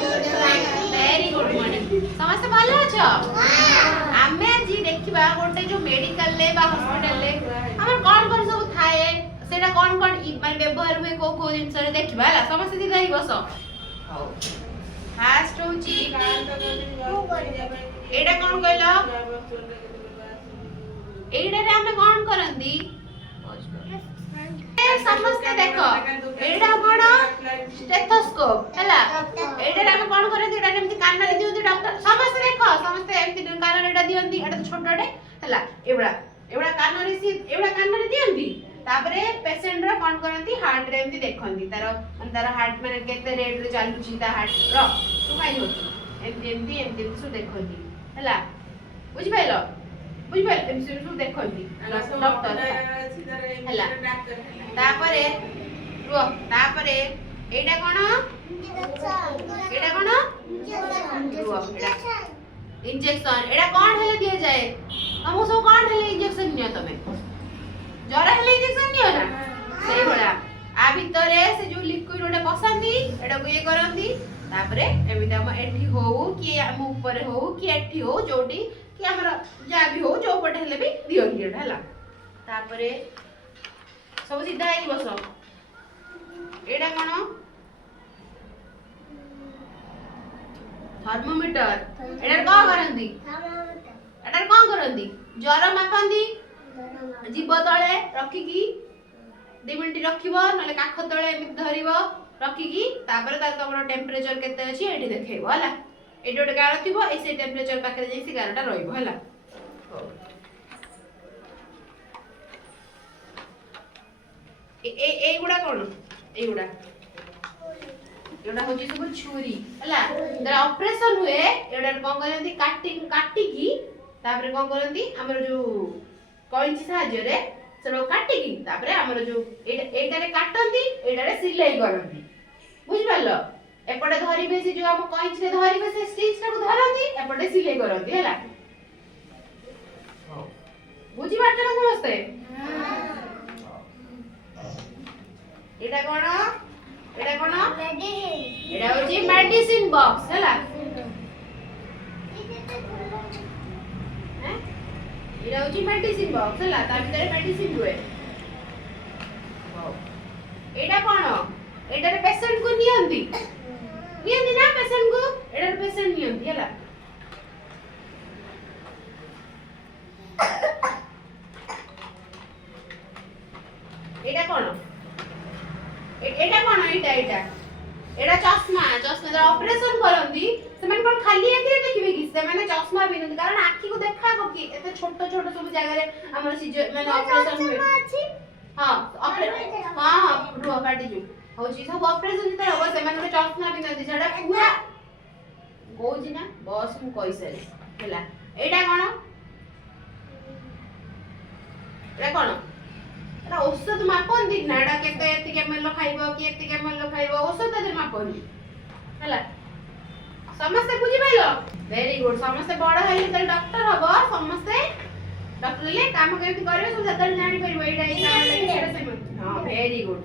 very good morning समस्त भलो अछ आमे आज देखिबा गोटे जो मेडिकल ले बा हॉस्पिटल ले हमर कोन सब थाए सेटा कोन माने व्यवहार हुए को जिंस रे देखिबा हला समस्त दी धरी बस फास्ट होची एटा कोन कहलो एटा रे हमें कोन करंदी समस्त देखो एटा बड़ स्टेथोस्कोप हला एटा रे हम कोन करंदी एटा एमती कान रे दियंती डॉक्टर समस्त देखो समस्त एमती कान रे एटा दियंती एटा तो छोटडे हला एवडा कान रे दियंती तापरे पेशेंट रा कोन करंती हार्ट रे एमती देखंती तार हार्ट माने केते रेट रे चालू छी ता हार्ट रो तू काई होती एमती सु देखंती हला बुझि पाइलो एमती सु देखंती डॉक्टर हला तापरे रो तापरे एटा कोन इंजेक्शन एटा कोन हेले दिया जाए हमो सब कोन हेले इंजेक्शन नियो तमे जरा हेले इंजेक्शन नियो ना सेही बडा आ भितरे से जो लिक्विड ओडे पसंदी एटा को ये करंदी तापरे एमिते हम एठी होउ कि हम ऊपर होउ कि एठी हो जोडी कि हमरा जा भी हो जो पटे हेले भी दियंदी एटा हला तापरे सब सीधा आइ बसो एटा कोन थर्मोमीटर एटा का करंदी एटा का करंदी ज्वर मापंदी जीव तळे रखी की 2 मिनिट रखिबो नले काख तळे एमित धरिबो रखी की तापर ता तमरो टेम्परेचर केते अछि एठी देखैबो हला एठी ओटे गार थिबो एसे टेम्परेचर पाखरे जैसी गारटा रहइबो हला ए गुडा कोन ए गुडा एडा होची सब छुरी हला जरा ऑपरेशन हुए एडा कोन करंती काटी की तापर कोन करंती हमर जो कौंची साहाଯ୍य रे सेडो काटी की तापर हमर जो एटा रे काटंती एटा रे सिलाई करंती बुझ पालो एपटे धरिबे से जो हम कौंची रे धरिबे से स्टिच टा को धरंती एपटे सिलाई करंती हला बुझि पाटला समझते एटा कोन एटा होची मेडिसिन बॉक्स हला एटा होची मेडिसिन बॉक्स हला ता भीतर मेडिसिन हुए एटा कोन एटा रे पेशेंट को नियंती ना पेशेंट को एटा रे पेशेंट नियंती हला एटा कोन एटा चश्मा जरा ऑपरेशन करंदी से माने कोन खाली आखि रे देखिबे कि से माने चश्मा बिनंदी कारण आखि को देखाबो कि एते छोट सब जगह रे हमर सिजर माने ऑपरेशन हुए हां ऑपरेशन हां रो काटी जो होची सब ऑपरेशन जते हो से माने चश्मा बिनंदी सेडा पूरा गोजी ना बस मु कहि सारी हला एटा कोन औषध मापन दी नाडा केते एति केमल खाइबो कि एति केमल खाइबो औषध दे मापन हला समस्त बुझि पाइलो वेरी गुड समस्त बड़ हेले त डॉक्टर हबो समस्त डॉक्टर ले काम केति करबे सब जतल जानि परबो एटा ई काम ले सेटा से हां वेरी गुड